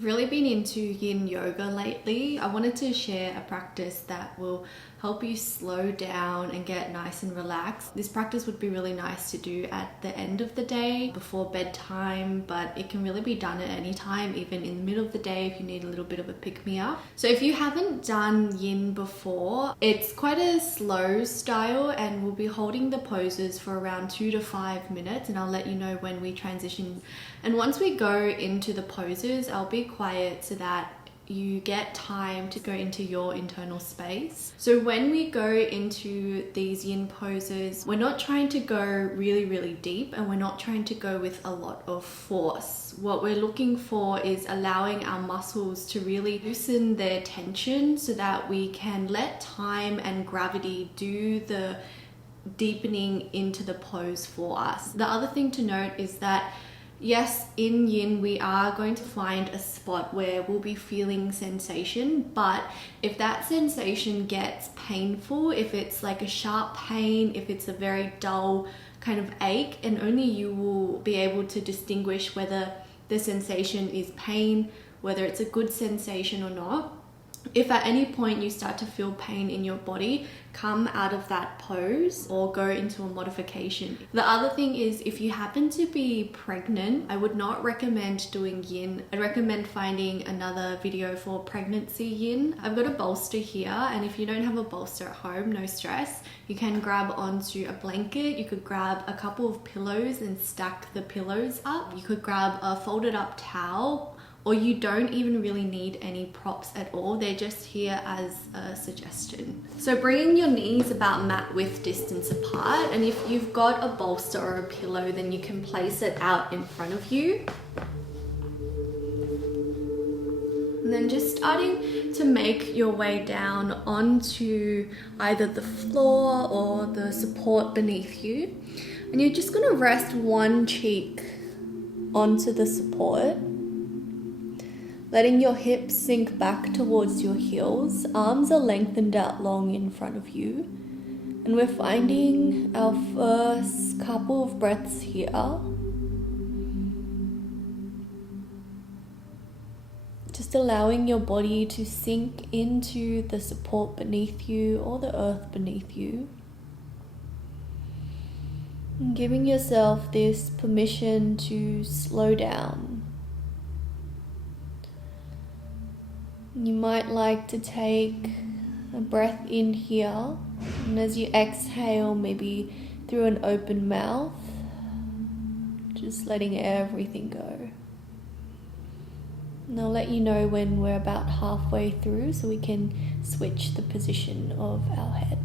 Really been into Yin Yoga lately. I wanted to share a practice that will help you slow down and get nice and relaxed. This practice would be really nice to do at the end of the day before bedtime, but it can really be done at any time, even in the middle of the day if you need a little bit of a pick-me-up. So if you haven't done Yin before, it's quite a slow style and we'll be holding the poses for around 2 to 5 minutes, and I'll let you know when we transition. And once we go into the poses, I'll be quiet so that you get time to go into your internal space. So when we go into these yin poses, we're not trying to go really deep, and we're not trying to go with a lot of force. What we're looking for is allowing our muscles to really loosen their tension so that we can let time and gravity do the deepening into the pose for us. The other thing to note is that yes, in yin we are going to find a spot where we'll be feeling sensation, but if that sensation gets painful, if it's like a sharp pain, if it's a very dull kind of ache, and only you will be able to distinguish whether the sensation is pain, whether it's a good sensation or not. If at any point you start to feel pain in your body, come out of that pose or go into a modification. The other thing is, if you happen to be pregnant, I would not recommend doing yin. I'd recommend finding another video for pregnancy yin. I've got a bolster here, and if you don't have a bolster at home, no stress. You can grab onto a blanket. You could grab a couple of pillows and stack the pillows up. You could grab a folded up towel, or you don't even really need any props at all. They're just here as a suggestion. So bringing your knees about mat width distance apart, and if you've got a bolster or a pillow, then you can place it out in front of you. And then just starting to make your way down onto either the floor or the support beneath you. And you're just gonna rest one cheek onto the support, letting your hips sink back towards your heels. Arms are lengthened out long in front of you. And we're finding our first couple of breaths here. Just allowing your body to sink into the support beneath you or the earth beneath you. And giving yourself this permission to slow down. You might like to take a breath in here, and as you exhale, maybe through an open mouth, just letting everything go. And I'll let you know when we're about halfway through so we can switch the position of our head.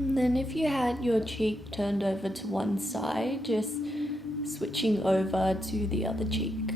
Then if you had your cheek turned over to one side, just switching over to the other cheek.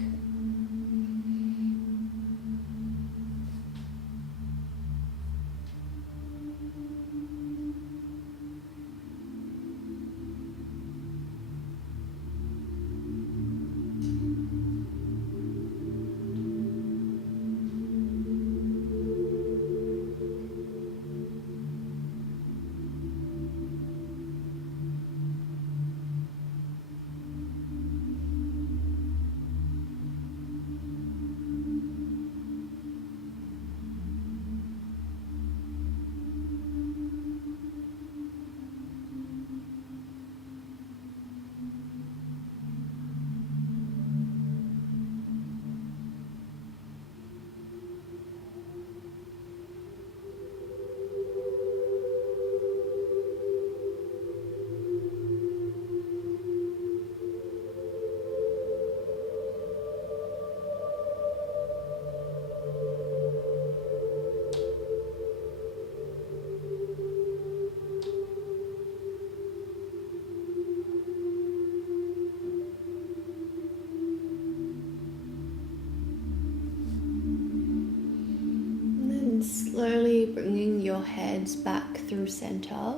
your head back through center.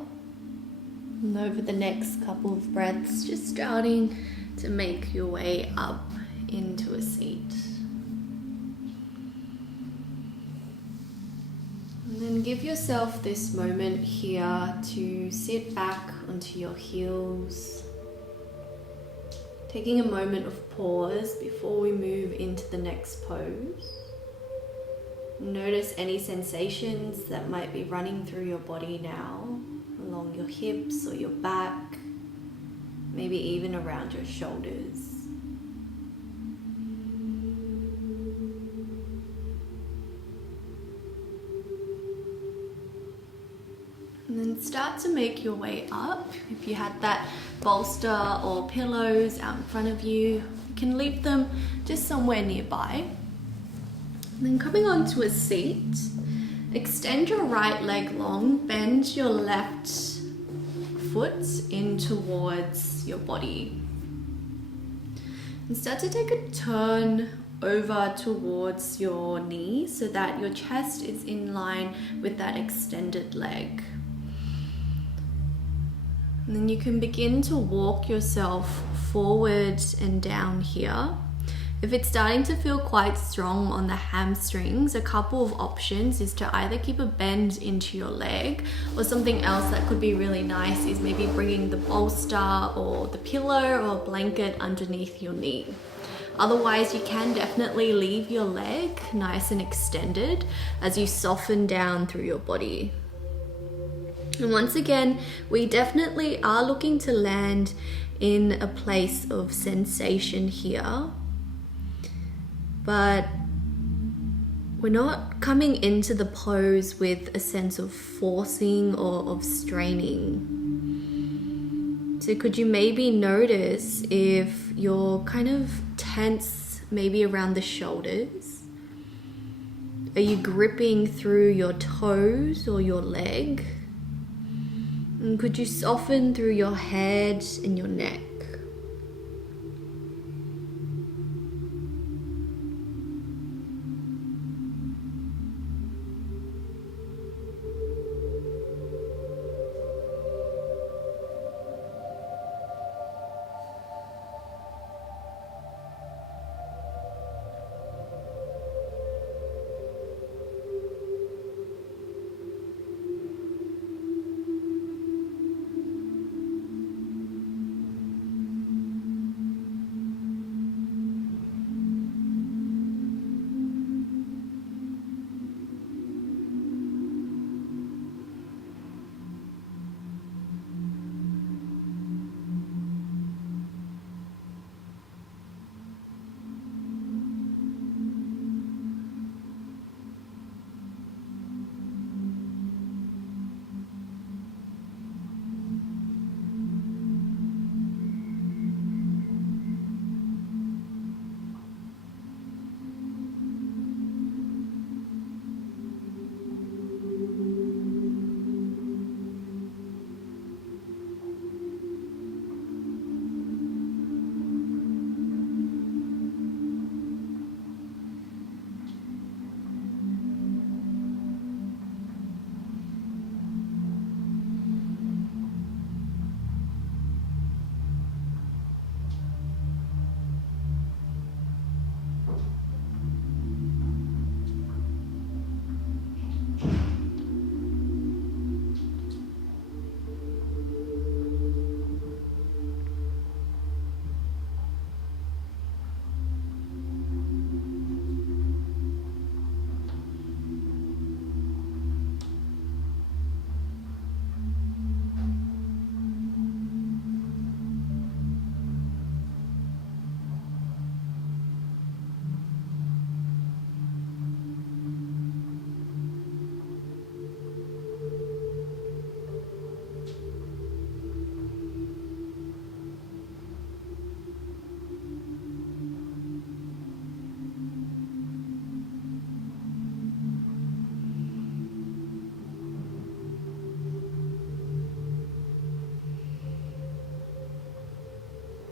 And over the next couple of breaths, just starting to make your way up into a seat. And then give yourself this moment here to sit back onto your heels, taking a moment of pause before we move into the next pose. Notice any sensations that might be running through your body now, along your hips or your back, maybe even around your shoulders. And then start to make your way up. If you had that bolster or pillows out in front of you, you can leave them just somewhere nearby. And then coming onto a seat, extend your right leg long, bend your left foot in towards your body. And start to take a turn over towards your knee so that your chest is in line with that extended leg. And then you can begin to walk yourself forward and down here. If it's starting to feel quite strong on the hamstrings, a couple of options is to either keep a bend into your leg, or something else that could be really nice is maybe bringing the bolster or the pillow or blanket underneath your knee. Otherwise, you can definitely leave your leg nice and extended as you soften down through your body. And once again, we definitely are looking to land in a place of sensation here, but we're not coming into the pose with a sense of forcing or of straining. So could you maybe notice if you're kind of tense, maybe around the shoulders? Are you gripping through your toes or your leg? And could you soften through your head and your neck?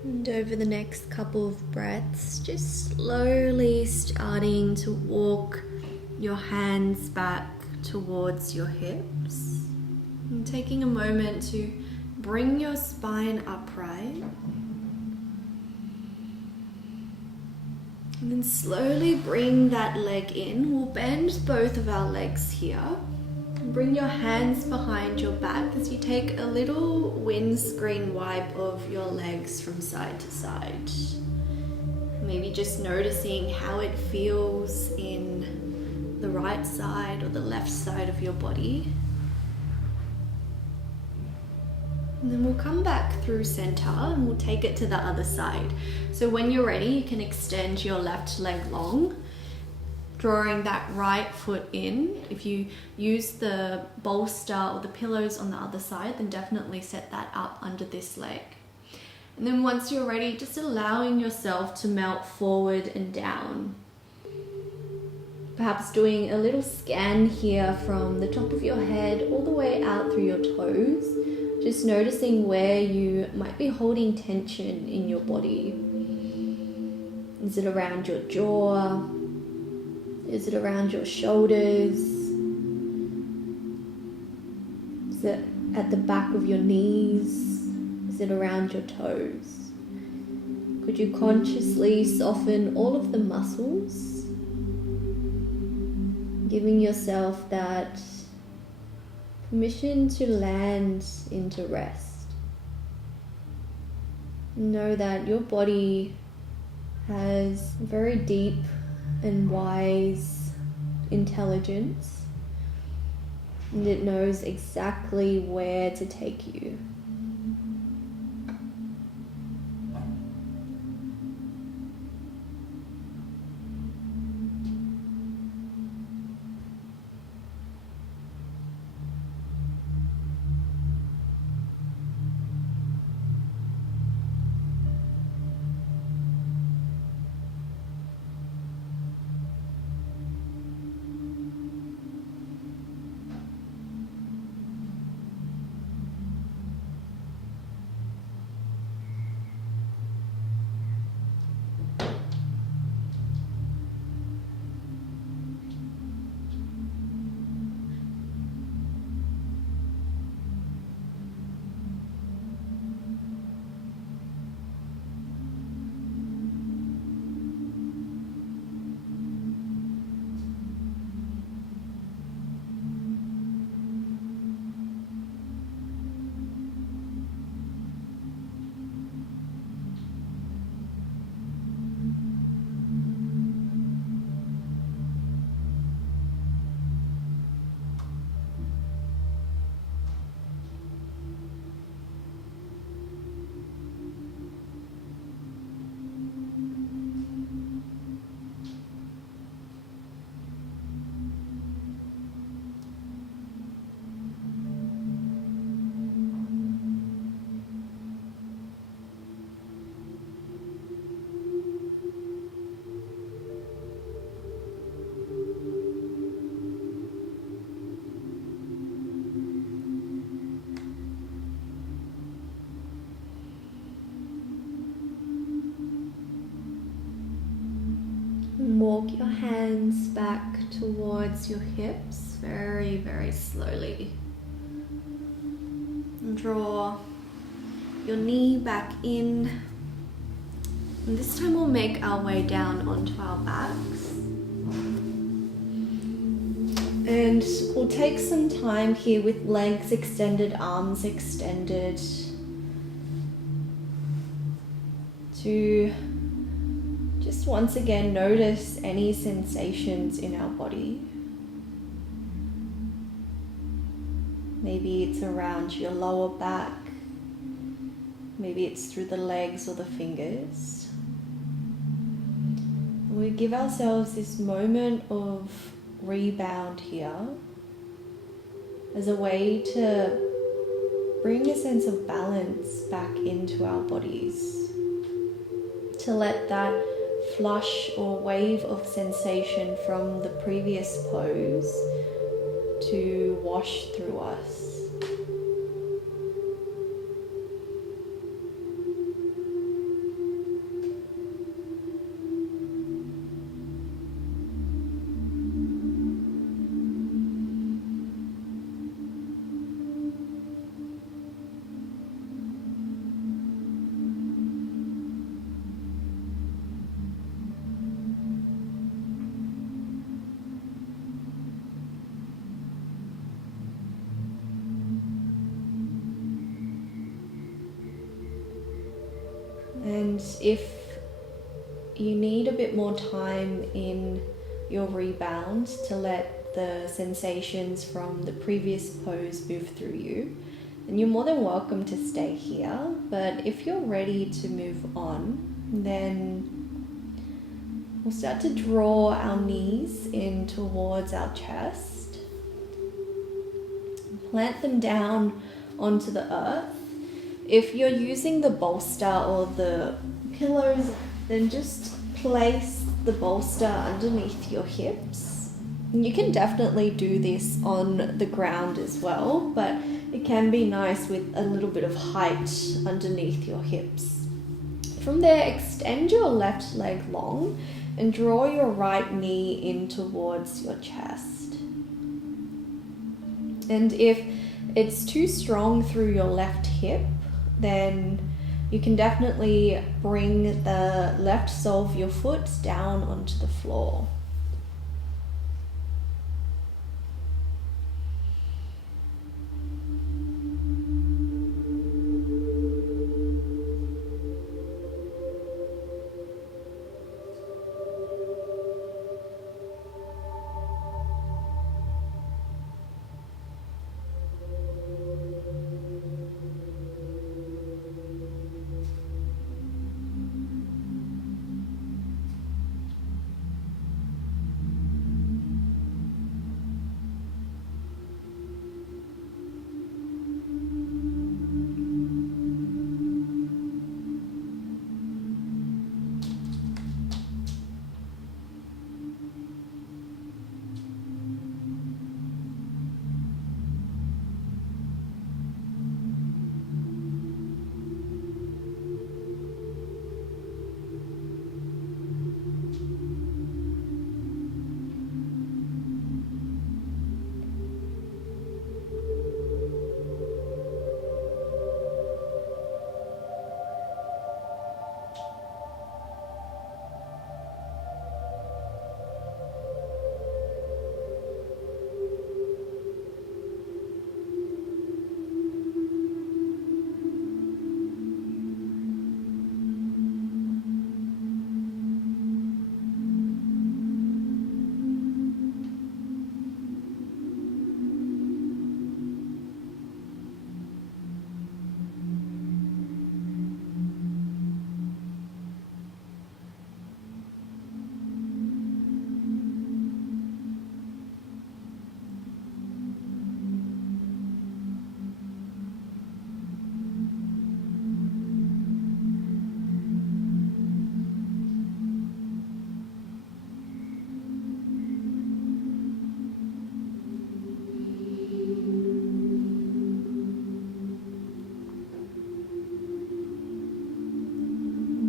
And over the next couple of breaths, just slowly starting to walk your hands back towards your hips. And taking a moment to bring your spine upright. And then slowly bring that leg in. We'll bend both of our legs here. Bring your hands behind your back as you take a little windscreen wipe of your legs from side to side. Maybe just noticing how it feels in the right side or the left side of your body. And then we'll come back through center and we'll take it to the other side. So when you're ready, you can extend your left leg long, drawing that right foot in. If you use the bolster or the pillows on the other side, then definitely set that up under this leg. And then once you're ready, just allowing yourself to melt forward and down. Perhaps doing a little scan here from the top of your head all the way out through your toes. Just noticing where you might be holding tension in your body. Is it around your jaw? Is it around your shoulders? Is it at the back of your knees? Is it around your toes? Could you consciously soften all of the muscles? Giving yourself that permission to land into rest. Know that your body has very deep and wise intelligence, and it knows exactly where to take you. Walk your hands back towards your hips very, very slowly. And draw your knee back in. And this time we'll make our way down onto our backs. And we'll take some time here with legs extended, arms extended, to just once again notice any sensations in our body. Maybe it's around your lower back, maybe it's through the legs or the fingers. And we give ourselves this moment of rebound here as a way to bring a sense of balance back into our bodies, to let that flush or wave of sensation from the previous pose to wash through us. And if you need a bit more time in your rebound to let the sensations from the previous pose move through you, then you're more than welcome to stay here. But if you're ready to move on, then we'll start to draw our knees in towards our chest. Plant them down onto the earth. If you're using the bolster or the pillows, then just place the bolster underneath your hips. You can definitely do this on the ground as well, but it can be nice with a little bit of height underneath your hips. From there, extend your left leg long and draw your right knee in towards your chest. And if it's too strong through your left hip, then you can definitely bring the left sole of your foot down onto the floor.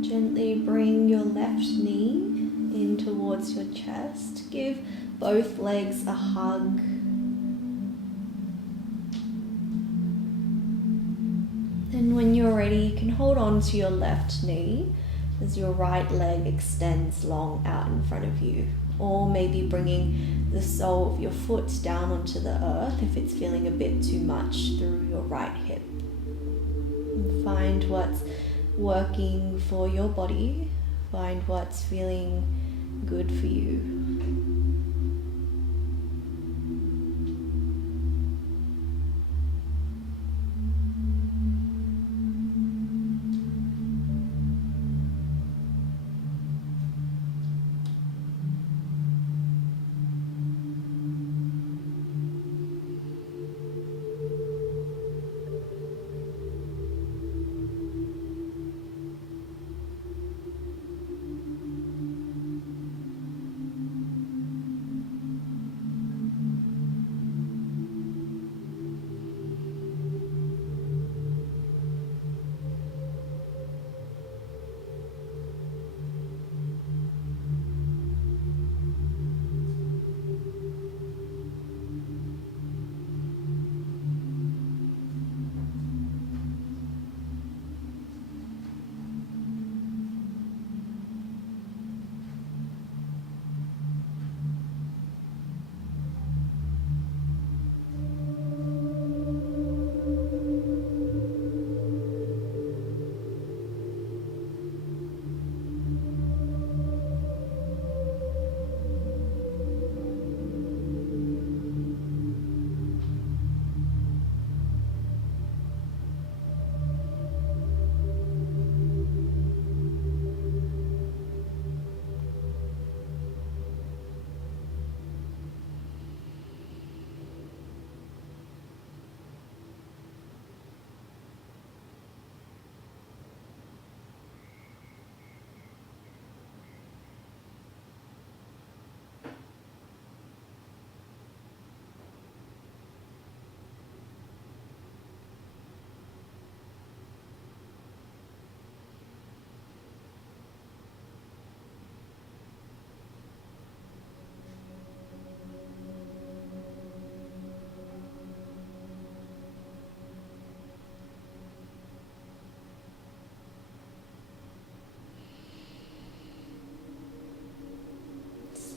Gently bring your left knee in towards your chest. Give both legs a hug. And when you're ready, you can hold on to your left knee as your right leg extends long out in front of you. Or maybe bringing the sole of your foot down onto the earth if it's feeling a bit too much through your right hip. And find what's working for your body. Find what's feeling good for you.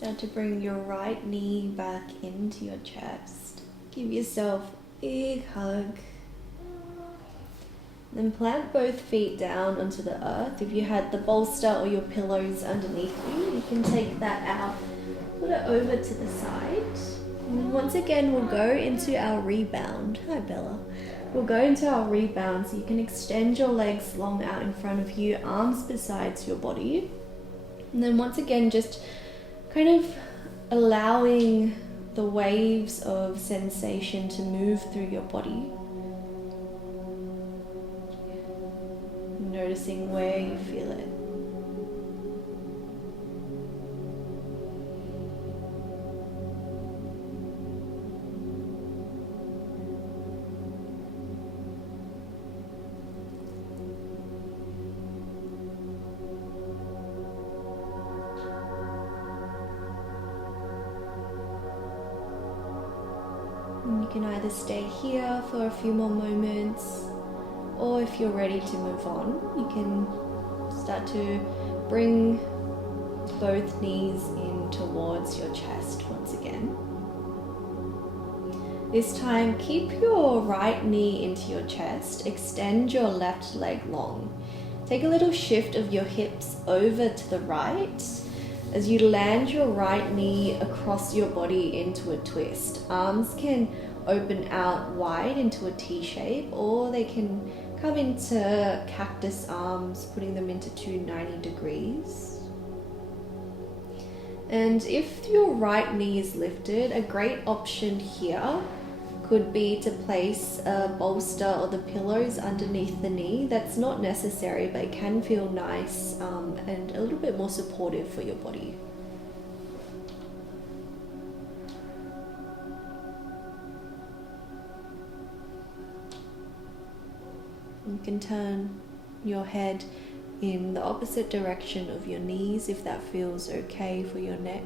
Start to bring your right knee back into your chest. Give yourself a big hug. Then plant both feet down onto the earth. If you had the bolster or your pillows underneath you, you can take that out, put it over to the side. And once again, we'll go into our rebound. Hi, Bella. We'll go into our rebound, so you can extend your legs long out in front of you, arms besides your body. And then once again, just kind of allowing the waves of sensation to move through your body. Noticing where you feel it. And you can either stay here for a few more moments, or if you're ready to move on, you can start to bring both knees in towards your chest once again. This time, keep your right knee into your chest, extend your left leg long. Take a little shift of your hips over to the right as you land your right knee across your body into a twist. Arms can open out wide into a T shape, or they can come into cactus arms, putting them into 290 degrees. And if your right knee is lifted, a great option here could be to place a bolster or the pillows underneath the knee. That's not necessary, but it can feel nice and a little bit more supportive for your body. You can turn your head in the opposite direction of your knees if that feels okay for your neck.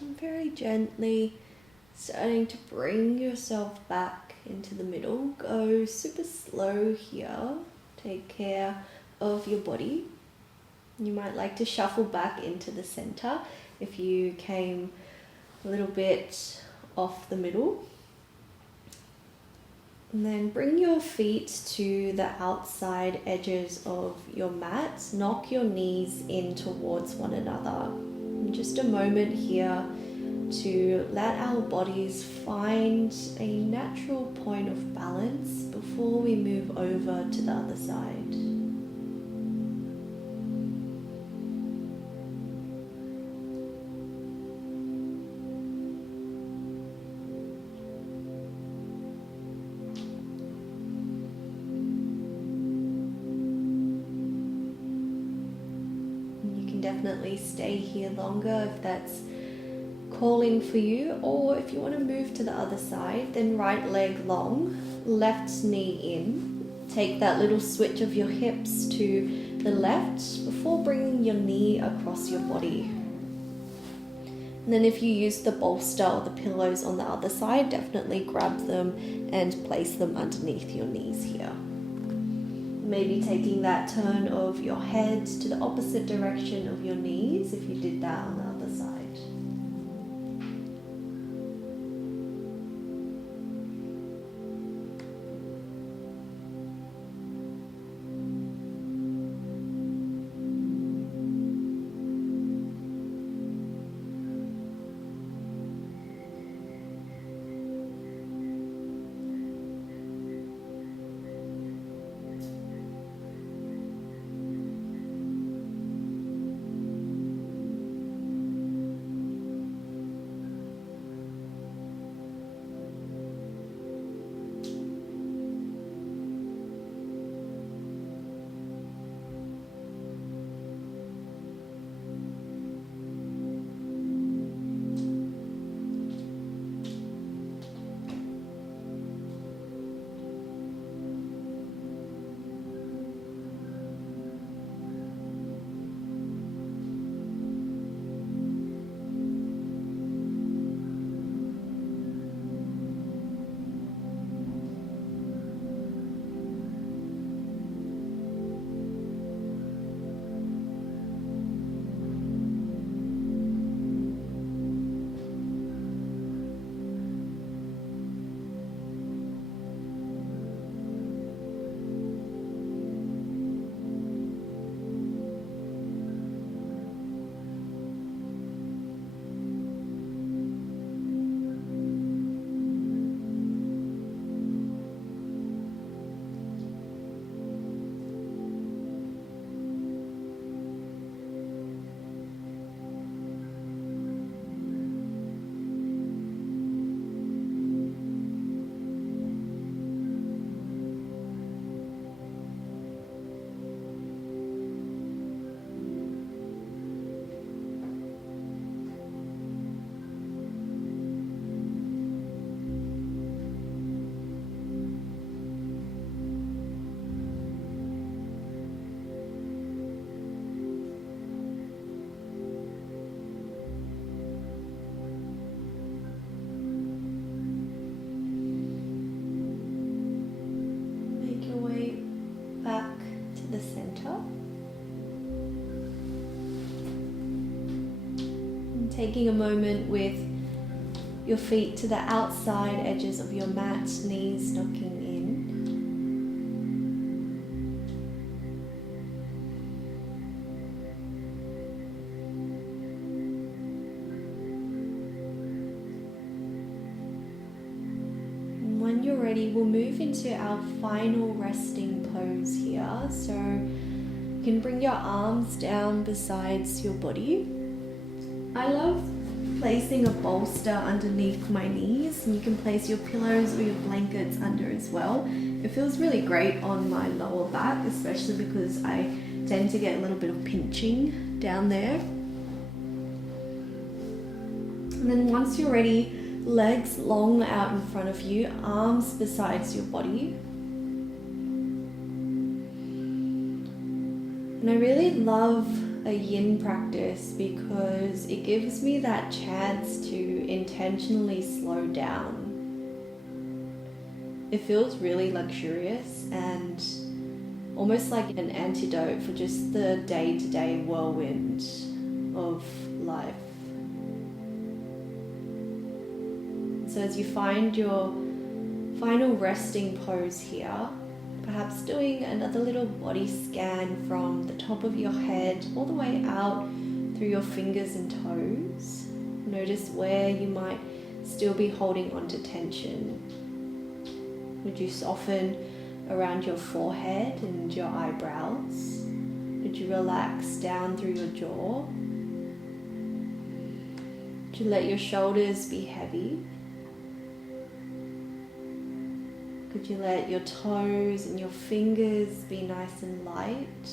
And very gently starting to bring yourself back into the middle. Go super slow here. Take care of your body. You might like to shuffle back into the center if you came a little bit off the middle. And then bring your feet to the outside edges of your mat. Knock your knees in towards one another. And just a moment here to let our bodies find a natural point of balance before we move over to the other side. Definitely stay here longer if that's calling for you, or if you want to move to the other side, then right leg long, left knee in. Take that little switch of your hips to the left before bringing your knee across your body. And then if you use the bolster or the pillows on the other side, definitely grab them and place them underneath your knees here. Maybe taking that turn of your head to the opposite direction of your knees if you did that on the other side. Taking a moment with your feet to the outside edges of your mat, knees knocking in. And when you're ready, we'll move into our final resting pose here. So you can bring your arms down besides your body. I love placing a bolster underneath my knees, and you can place your pillows or your blankets under as well. It feels really great on my lower back, especially because I tend to get a little bit of pinching down there. And then once you're ready, legs long out in front of you, arms besides your body. And I really love a yin practice because it gives me that chance to intentionally slow down. It feels really luxurious and almost like an antidote for just the day-to-day whirlwind of life. So as you find your final resting pose here, perhaps doing another little body scan from the top of your head all the way out through your fingers and toes. Notice where you might still be holding onto tension. Would you soften around your forehead and your eyebrows? Would you relax down through your jaw? Would you let your shoulders be heavy? Could you let your toes and your fingers be nice and light?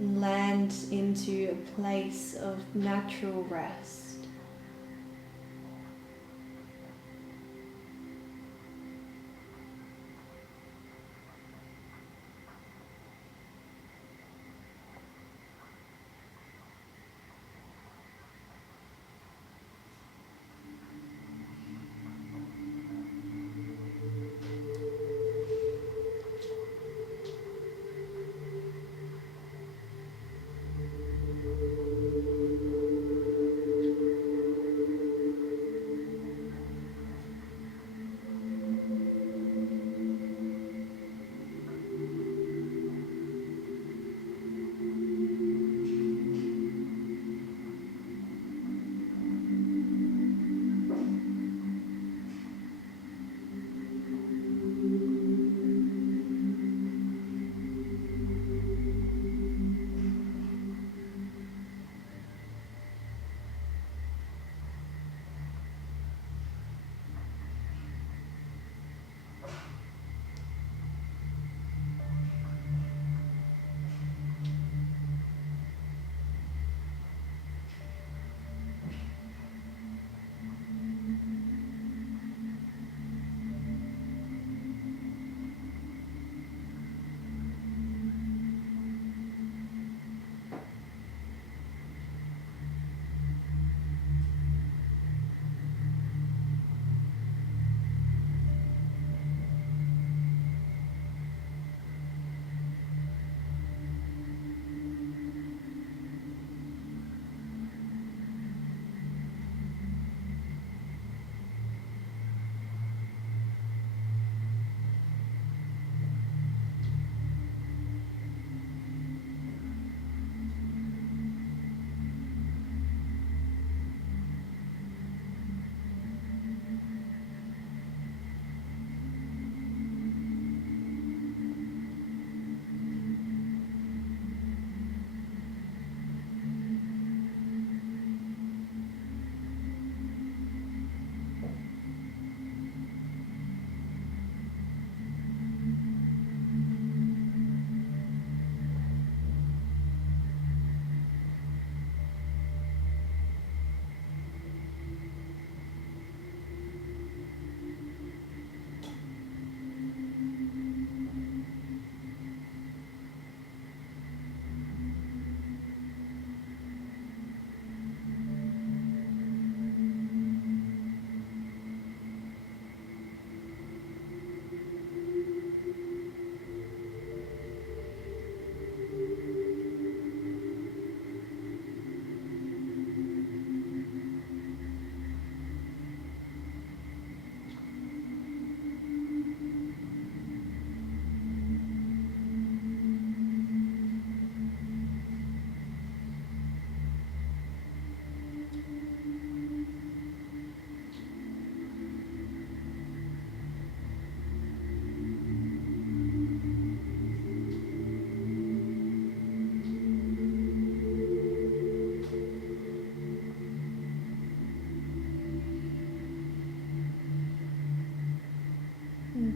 And land into a place of natural rest.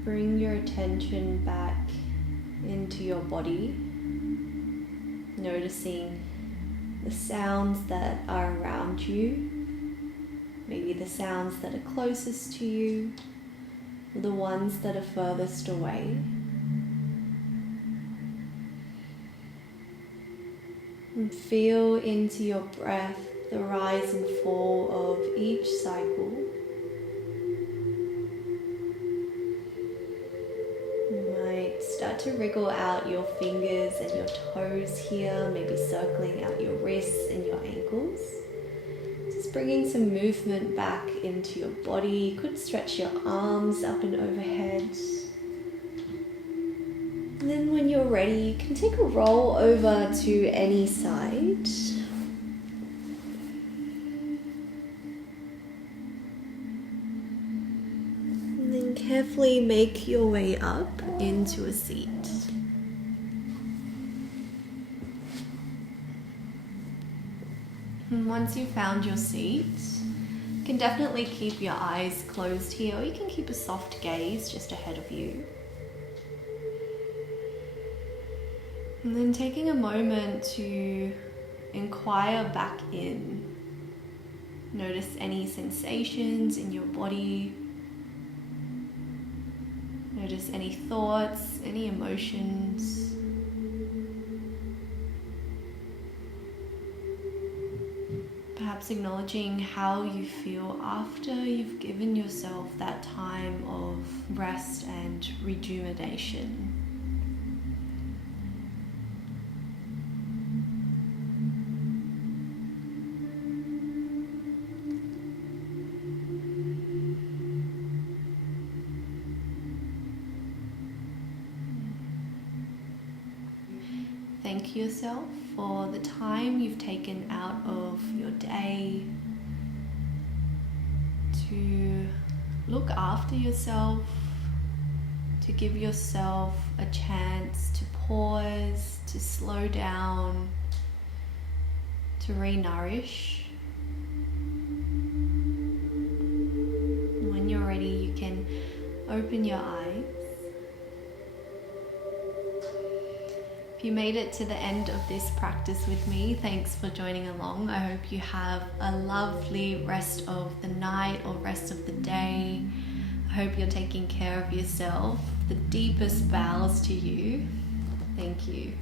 Bring your attention back into your body, noticing the sounds that are around you, maybe the sounds that are closest to you, or the ones that are furthest away. Feel into your breath the rise and fall of each cycle. You might start to wriggle out your fingers and your toes here, maybe circling out your wrists and your ankles. Just bringing some movement back into your body. You could stretch your arms up and overhead. And then when you're ready, you can take a roll over to any side. And then carefully make your way up into a seat. And once you've found your seat, you can definitely keep your eyes closed here, or you can keep a soft gaze just ahead of you. And then taking a moment to inquire back in. Notice any sensations in your body. Notice any thoughts, any emotions. Perhaps acknowledging how you feel after you've given yourself that time of rest and rejuvenation. Thank yourself for the time you've taken out of your day to look after yourself, to give yourself a chance to pause, to slow down, to re-nourish. When you're ready, you can open your eyes. If you made it to the end of this practice with me, thanks for joining along. I hope you have a lovely rest of the night or rest of the day. I hope you're taking care of yourself. The deepest bows to you. Thank you.